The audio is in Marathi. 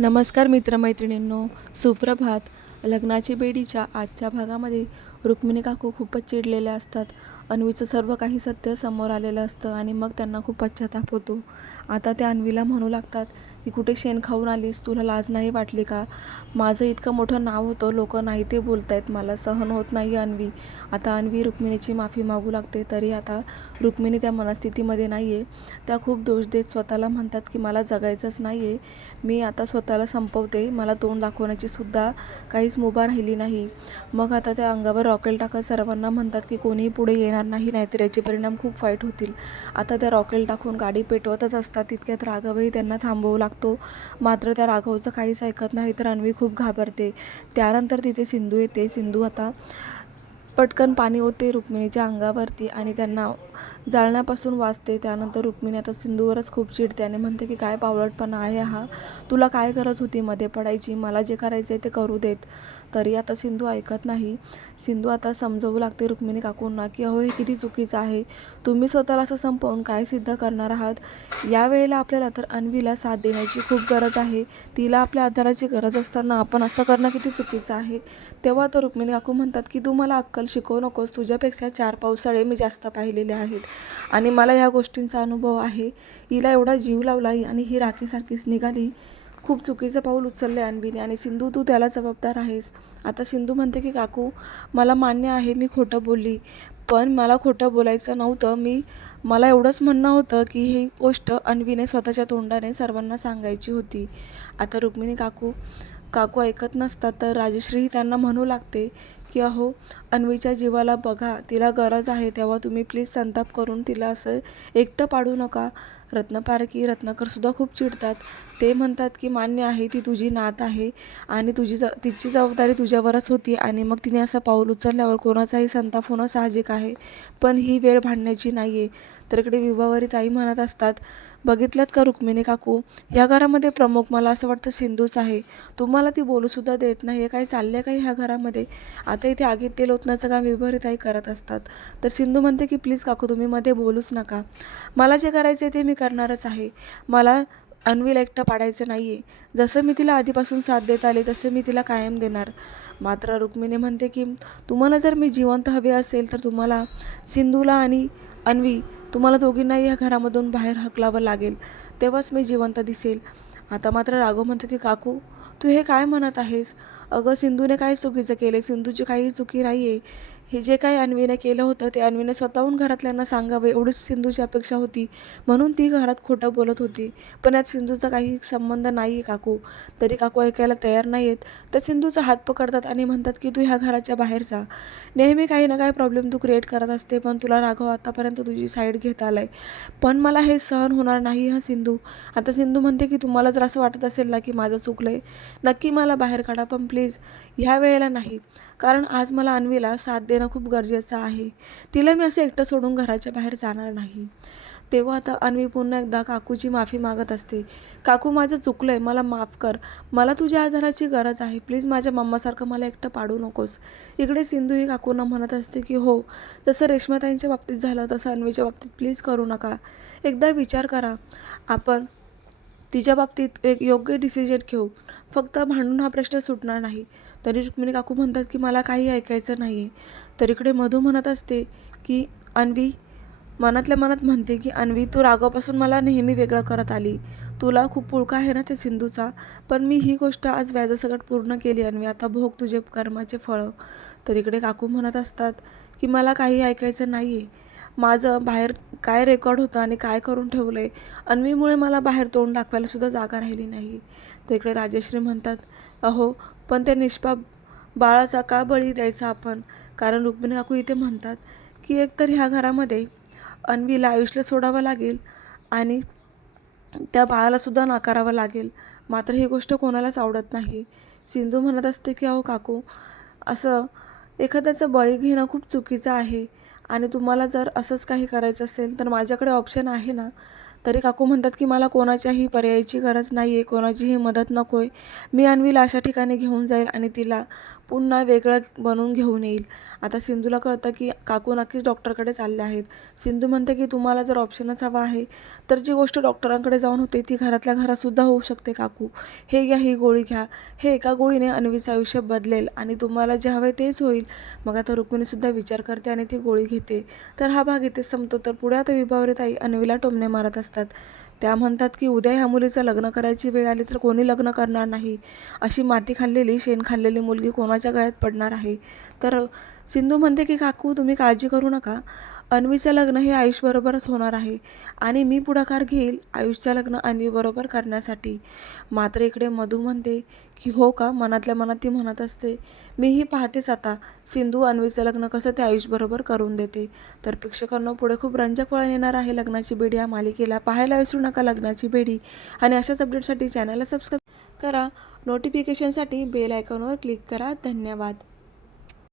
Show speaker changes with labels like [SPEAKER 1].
[SPEAKER 1] नमस्कार मित्रमैत्रिणींनो सुप्रभात. लग्नाची बेडीच्या आजच्या भागामध्ये रुक्मिणी काकू खूपच चिडलेल्या असतात. अन्वीचं सर्व काही सत्य समोर आलेलं असतं आणि मग त्यांना खूप पश्चाताप होतो. आता त्या अन्वीला म्हणू लागतात की कुठे शेण खाऊन आलीस? तुला लाज नाही वाटली का? माझं इतकं मोठं नाव होतं लोक नाही ते बोलत आहेत मला सहन होत नाही अन्वी. आता अन्वी रुक्मिणीची माफी मागू लागते तरी आता रुक्मिणी त्या मनस्थितीमध्ये नाही आहे त्या खूप दोष देत स्वतःला म्हणतात की मला जगायचंच नाही आहे मी आता स्वतःला संपवते. मला तोंड दाखवण्याची सुद्धा काहीच मुभा राहिली नाही. मग आता त्या अंगावर रॉकेल टाकत सर्वांना म्हणतात की कोणीही पुढे येणार नाही नाहीतर याचे परिणाम खूप वाईट होतील. आता त्या रॉकेल टाकून गाडी पेटवतच असतात तितक्यात राघवही त्यांना थांबवू लागतो. मात्र त्या राघवचं काहीच ऐकत नाही तर अन्वी खूप घाबरते. त्यानंतर तिथे सिंधू येते. सिंधू आता पटकन पाणी होते रुक्मिणीच्या अंगावरती आणि त्यांना जाळण्यापासून वाचते. त्यानंतर रुक्मिणी आता सिंधूवरच खूप चिडते आणि म्हणते की काय पावलटपणा आहे हा? तुला काय गरज होती मध्ये पडायची? मला जे करायचं आहे ते करू देत. तरी आता सिंधू ऐकत नाही. सिंधू आता समजवू लागते रुक्मिणी काकूंना की अहो हे किती चुकीचं आहे. तुम्ही स्वतःला असं संपवून काय सिद्ध करणार आहात? यावेळेला आपल्याला तर अन्वीला साथ देण्याची खूप गरज आहे. तिला आपल्या आधाराची गरज असताना आपण असं करणं किती चुकीचं आहे? तेव्हा तर रुक्मिणी काकू म्हणतात की तू मला अक्कल शिकवू नकोस. तुझ्यापेक्षा चार पावसाळे मी जास्त पाहिलेले आहेत. आणि मला ह्या गोष्टींचा अनुभव आहे. हिला एवढा जीव लावला आणि ही राखीसारखीच निघाली. खूप चुकीचं पाऊल उचललं अन्वीने आणि सिंधू तू त्याला जबाबदार आहेस. आता सिंधू म्हणते की काकू मला मान्य आहे मी खोटं बोलली. पण मला खोटं बोलायचं नव्हतं. मी मला एवढंच म्हणणं होतं की ही गोष्ट अन्वीने स्वतःच्या तोंडाने सर्वांना सांगायची होती. आता रुक्मिणी काकू काकू ऐकत नसतात तर राजश्री त्यांना म्हणू लागते की अहो अन्वीच्या जीवाला बघा तिला गरज आहे तेव्हा तुम्ही प्लीज संताप करून तिला असं एकटं पाडू नका. रत्नपारखी रत्नाकरसुद्धा खूप चिडतात. ते म्हणतात की मान्य आहे ती तुझी नात आहे आणि तुझी ज तिची जबाबदारी तुझ्यावरच होती आणि मग तिने असं पाऊल उचलल्यावर कोणाचाही संताप होणं साहजिक आहे. पण ही वेळ भांडण्याची नाही आहे तर इकडे विभावरी ताई म्हणत असतात बघितल्यात का रुक्मिणी काकू? या घरामध्ये प्रमुख मला असं वाटतं सिंधूच आहे. तुम्हाला ती बोलूसुद्धा देत नाही. आहे काय चाललं काही ह्या घरामध्ये? आता इथे आगीत तेल ओतण्याचं काम विभावरी ताई करत असतात. तर सिंधू म्हणते की प्लीज काकू तुम्ही मध्ये बोलूच नका. मला जे करायचं आहे ते मी करणारच आहे. मला अन्वीला एकटं पाडायचं नाही आहे जसं मी तिला आधीपासून साथ देत आले तसं मी तिला कायम देणार. मात्र रुक्मिणी म्हणते की तुम्हाला जर मी जिवंत हवे असेल तर तुम्हाला सिंधूला आणि अन्वी तुम्हाला दोघींनाही या घरामधून बाहेर हकलावं लागेल. तेव्हाच मी जिवंत दिसेल. आता मात्र राघव म्हणतो की काकू तू हे काय म्हणत आहेस? अगं सिंधूने काय चुकीचं केलं सिंधूची काही चुकी नाही आहे हे जे काही अन्वीने केलं होतं ते अन्वीने स्वतःहून घरातल्यांना सांगावं एवढीच सिंधूची अपेक्षा होती. म्हणून ती घरात खोटं बोलत होती. पण यात सिंधूचा काही संबंध नाही आहे काकू. तरी काकू ऐकायला तयार नाही आहेत तर सिंधूचा हात पकडतात आणि म्हणतात की तू ह्या घराच्या बाहेर जा. नेहमी काही ना काही प्रॉब्लेम तू क्रिएट करत असते पण तुला राघव आतापर्यंत तुझी साईड घेत आलाय. पण मला हे सहन होणार नाही हा सिंधू. आता सिंधू म्हणते की तुम्हाला जर असं वाटत असेल ना की माझं चुकलं आहे नक्की मला बाहेर काढा पण प्लीज ह्या वेळेला नाही. कारण आज मला अन्वीला साथ देणं खूप गरजेचं आहे. तिला मी असं एकटं सोडून घराच्या बाहेर जाणार नाही. तेव्हा आता अन्वी पुन्हा एकदा काकूची माफी मागत असते. काकू माझं चुकलं आहे मला माफ कर. मला तुझ्या आधाराची गरज आहे. प्लीज माझ्या मम्मासारखं मला एकटं पाडू नकोस. इकडे सिंधू ही काकूंना म्हणत असते की हो जसं रेश्माताईंच्या बाबतीत झालं तसं अन्वीच्या बाबतीत प्लीज करू नका. एकदा विचार करा. आपण तिच्या बाबतीत एक योग्य डिसिजन घेऊ. फक्त भांडून हा प्रश्न सुटणार नाही. तरी रुक्मिणी काकू म्हणतात की मला काही ऐकायचं नाही आहे तर इकडे मधू म्हणत असते की अन्वी मनातल्या मनात म्हणते की अन्वी तू रागापासून मला नेहमी वेगळं करत आली. तुला खूप पुळका आहे ना ते सिंधूचा. पण मी ही गोष्ट आज व्याजासकट पूर्ण केली अन्वी. आता भोग तुझे कर्माचे फळं. तर इकडे काकू म्हणत असतात की मला काही ऐकायचं नाही आहे माझं बाहेर काय रेकॉर्ड होतं आणि काय करून ठेवलं आहे अन्वीमुळे मला बाहेर तोंड दाखवायला सुद्धा जागा राहिली नाही. तर इकडे राजश्री म्हणतात अहो पण त्या निष्पाप बाळाचा का बळी द्यायचा आपण? कारण रुक्मिणी काकू इथे म्हणतात की एकतर ह्या घरामध्ये अन्वीला आयुष्य सोडावं लागेल आणि त्या बाळालासुद्धा नाकारावं लागेल. मात्र ही गोष्ट कोणालाच आवडत नाही. सिंधू म्हणत असते की अहो काकू असं एखाद्याचं बळी घेणं खूप चुकीचं आहे. आणि तुम्हाला जर असंच काही करायचं असेल तर माझ्याकडे ऑप्शन आहे ना. तरी काकू म्हणतात की मला कोणाच्याही पर्यायाची गरज नाही आहे कोणाचीही मदत नको आहे मी अन्वीला अशा ठिकाणी घेऊन जाईल आणि तिला पुन्हा वेगळं बनवून घेऊन येईल. आता सिंधूला कळतं की काकू नक्कीच डॉक्टरकडे चालले आहेत. सिंधू म्हणते की तुम्हाला जर ऑप्शनच हवा आहे तर जी गोष्ट डॉक्टरांकडे जाऊन होते ती घरातल्या घरातसुद्धा होऊ शकते काकू. हे घ्या ही गोळी घ्या. हे एका गोळीने अन्वीचं आयुष्य बदलेल आणि तुम्हाला जे हवे तेच होईल. मग आता रुक्मिणीसुद्धा विचार करते आणि ती गोळी घेते. तर हा भाग इथे संपतो. तर पुढे आता विभावरीत आई अन्वीला टोमणे मारत असतात. त्या म्हणतात की उद्या ह्या मुलीचं लग्न करायची वेळ आली तर कोणी लग्न करणार नाही? अशी माती खाल्लेली शेण खाल्लेली मुलगी कोणाच्या गळ्यात पडणार आहे? तर सिंधू म्हणते की काकू तुम्ही काळजी करू नका. अन्वीचं लग्न हे आयुषबरोबरच होणार आहे आणि मी पुढाकार घेईल आयुषचं लग्न अन्वीबरोबर करण्यासाठी. मात्र इकडे मधू म्हणते की हो का? मनातल्या मनात ती म्हणत असते. मीही पाहतेच आता सिंधू अन्वीचं लग्न कसं ते आयुषबरोबर करून देते. तर प्रेक्षकांना पुढे खूप रंजक वळण येणार आहे लग्नाची बेडी. या मालिकेला पाहायला विसरू नका लग्नाची बेडी. आणि अशाच अपडेटसाठी चॅनलला सबस्क्राईब करा. नोटिफिकेशनसाठी बेल आयकॉनवर क्लिक करा. धन्यवाद.